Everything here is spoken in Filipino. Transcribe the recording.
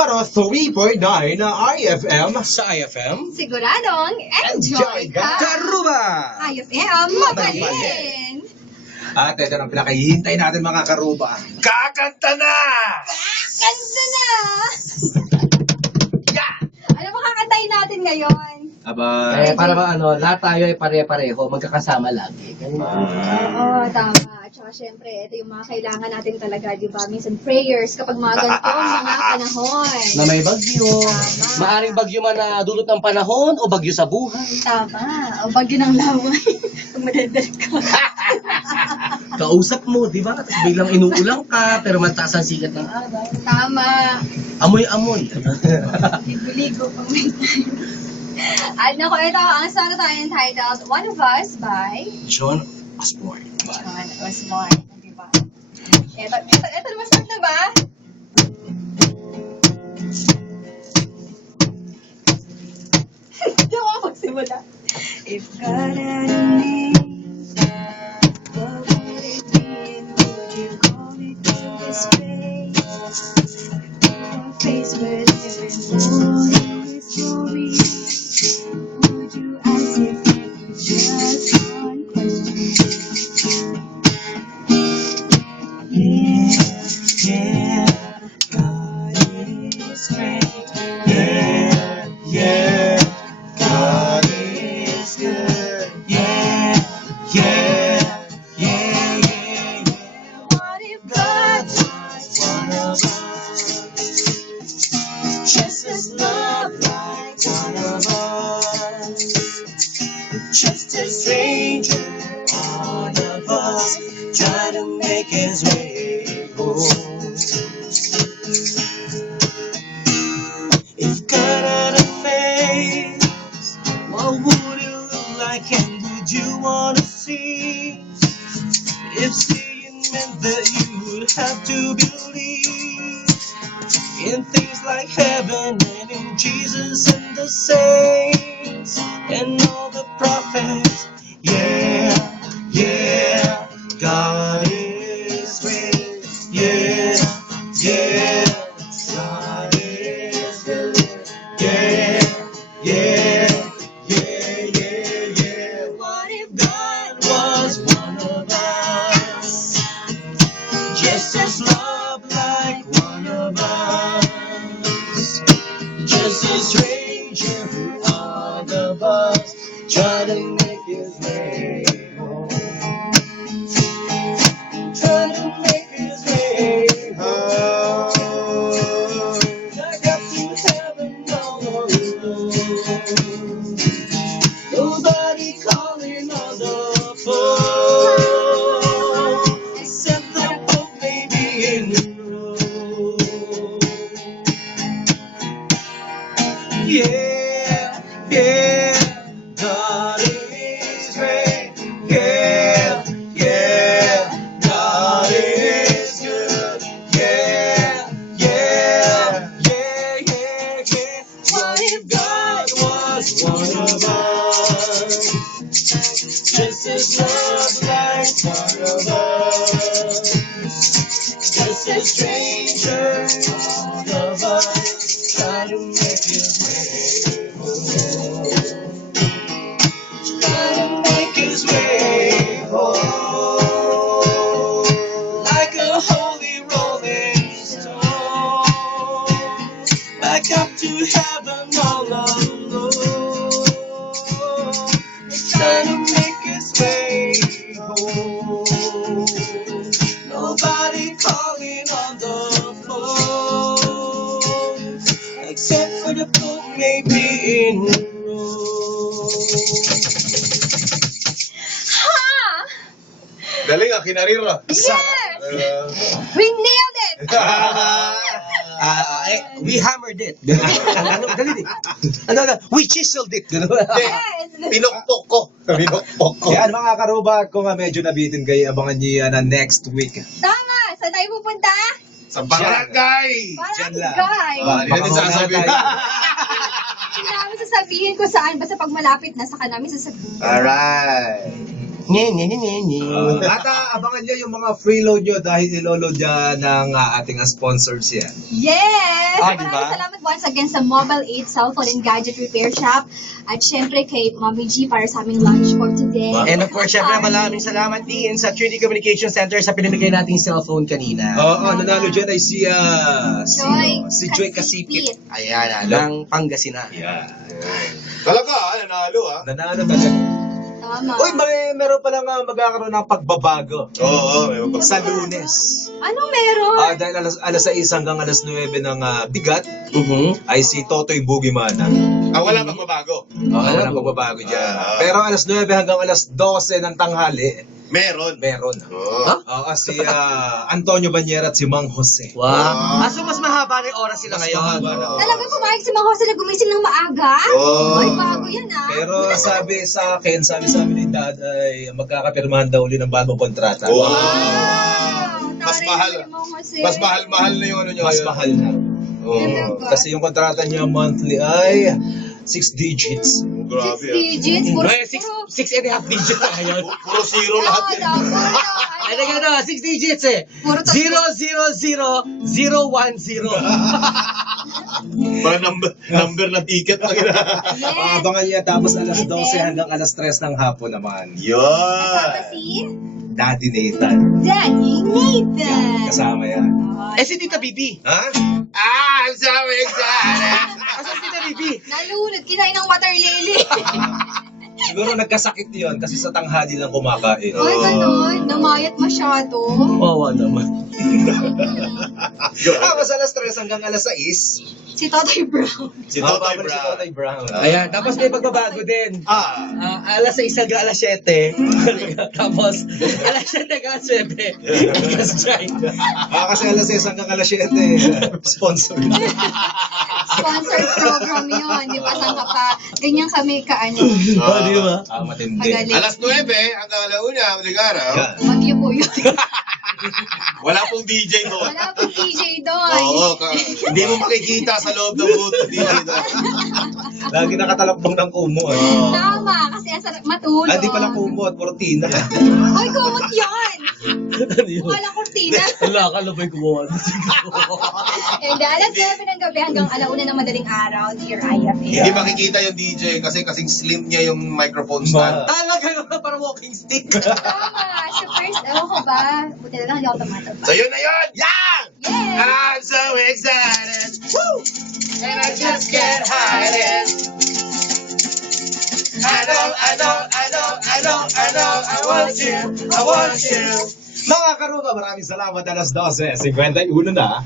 103.9 na IFM. Sa IFM, Siguradong enjoy ka! Karuba! IFM, mabalin! At ito ang pinakahihintay natin mga karuba. Kakanta na! Ganda na! Yeah! Ano ba kakantayin natin ngayon? Aba, Para ba lahat tayo ay pare-pareho, magkakasama lagi. Ganun. Oo, tama. At saka syempre, ito yung mga kailangan natin talaga, di ba? Minsan prayers kapag mga ganitong mga panahon. Na may bagyo. Tama. Maaring bagyo man na dulot ng panahon o bagyo sa buhay. Tama. O bagyo ng laway. Pag madaldal ka. Kausap mo, di ba? Tapos biglang inuulang ka, pero mataas ang sikat ng araw. Tama. Amoy-amoy. Ligo-ligo pang may time. At naku, ito ang song na tayo entitled One of Us by John Osborne. John Osborne. Di ba? Ito naman start na ba? Hindi ako magsimula. If God had a name, what would it be? And would you call it to His face? Your face with every morning His glory. Would you ask if it was just one question? Yeah, God is great. Yeah, God is good. Yeah. What if God was one of us? Just as love like one of us. Just a stranger, one of us, try to make his way home. If God had a face, what would it look like and would you want to see? If seeing meant that you would have to believe in things like heaven and in Jesus and the saints and all the prophets. Yeah, God is great. Yeah, God is good. Yeah. What if God was one of us? Just as love like one of us. Just a stranger who all of us try to make his way home. Try to make his way home. I got to heaven all alone. Nobody calling on the phone. Except the Pope maybe in the road. Yeah, God is great. Yeah, God is good. Yeah. What if God was one of us? Just as love like one of us. Just a stranger, all of us try to make his way home. Try to make his way home. Like a holy rolling stone. Back up to heaven all alone. Try to make his way home. Nobody calling on the phone, except for the Pope maybe in Rome. Ha! Galing ang kinarira. Yes! We nailed it! We hammered it. We chiseled it. Yes! Pinukpok ko. Yan mga karuba, kung medyo nabitin kayo, abangan niyo yan na next week. Tama! Saan tayo pupunta? Sa barangay. Diyan lang. Barangay! Hindi natin sasabihin. Hindi namin sasabihin kung saan. Basta pag malapit na, saka namin sasabihin. Alright. Nye. At abangan nyo yung mga freeload nyo dahil iloload yan ng ating sponsors yan. Yes! Ah, Maraming diba? salamat once again sa Mobile 8 Cellphone and Gadget Repair Shop. At syempre kay Mommy G para sa aming lunch for today. And of course, syempre maraming salamat din sa Trinity Communication Center sa pinamigay nating cellphone kanina. Oo, nanalo dyan ay si, si Joy Kasipit. Kasipit. Ayan, ng Pangasinan. Yeah. Talaga, nanalo ah. Nanalo talaga. Tama. Uy, meron pa lang magkakaroon ng pagbabago. Oo, may mapag- Sa Lunes. Ano meron? Dahil alas 6 hanggang alas 9 ng bigat, Mhm. ay si Totoy Bugimana. wala magbabago. Walang pagbabago dyan. Ah. Pero alas 9 hanggang alas 12 ng tanghali, Meron. meron. Oo. Ha? Si Antonio Banyera at si Mang Jose. Wow. So mas mahaba na yung oras sila Mas ngayon. mahaba na. Talaga pumayag si Mang Jose na gumising ng maaga? Oo. Ay, bago yan ah. Pero sabi sa akin ni Dad ay magkakapirmahan daw ulit ng bagong kontrata. Wow. Mas Mas mahal. Mas mahal na yung ano nyo. Mas ngayon. mahal na. Oo. Talaga? Kasi yung kontrata niya monthly ay 6 digits. Oh, grabe 6 ah. digits. Puro, Well, 6.5 digits na ngayon. Puro zero lahat eh. Ay, na, 6 digits eh. Puro 0000010. Parang number na ticket na gina. Abangan niya tapos alas And 12 then- hanggang alas 3 ng hapon naman. Yun. Si Daddy Nathan. Daddy Nathan. Kasama yan. Eh, si Tita Bibi. Ha? I'm so excited. Asa si Tita Bibi? Nalunod, kinain ng water lily. Siguro nagkasakit yun kasi sa tanghali lang kumakain. Ay, ganon. Namayat masyado. Wawa naman. Tapos alas 3 hanggang alas 6. Si Totoy Brown. Si Totoy babalik si Brown. Totoy Brown. Ayan, tapos may pagbabago din. Alas 6 hanggang alas 7. Tapos, alas 7 hanggang alas 9. Alas 9. Kasi alas 6 hanggang alas 7. Sponsor. Sponsored program yun. Di ba? Saan ka pa? Ganyan kami kaano. Di ba? Matindi. Magaling. Alas 9 hanggang alauna, uling araw. Yan. Bagyo po yun. Wala pong DJ doon. Wala pong DJ doon. Oo, hindi mo makikita sa loob ng booth ng DJ doon. Lagi nakatalakbang ng kumo. Tama, kasi ang sarap matulog. Di pala kumo at Cortina. Ay, kumot yan. Walang kurtina. Wala ka na ba'y gumawa? And alas 7 ng gabi hanggang alauna ng madaling araw, dear IFA. Hindi makikita yung DJ kasi kasing slim niya yung microphone stand. Talaga naman para walking stick. Tama, sa first, ewan ko ba? Buti na lang hindi ako tumataba. So yun na yun! Yang! Yes! I'm so excited! Woo! And I just can't hide it. I want you. Mga karuba, maraming salamat. Alas 12. 51 na.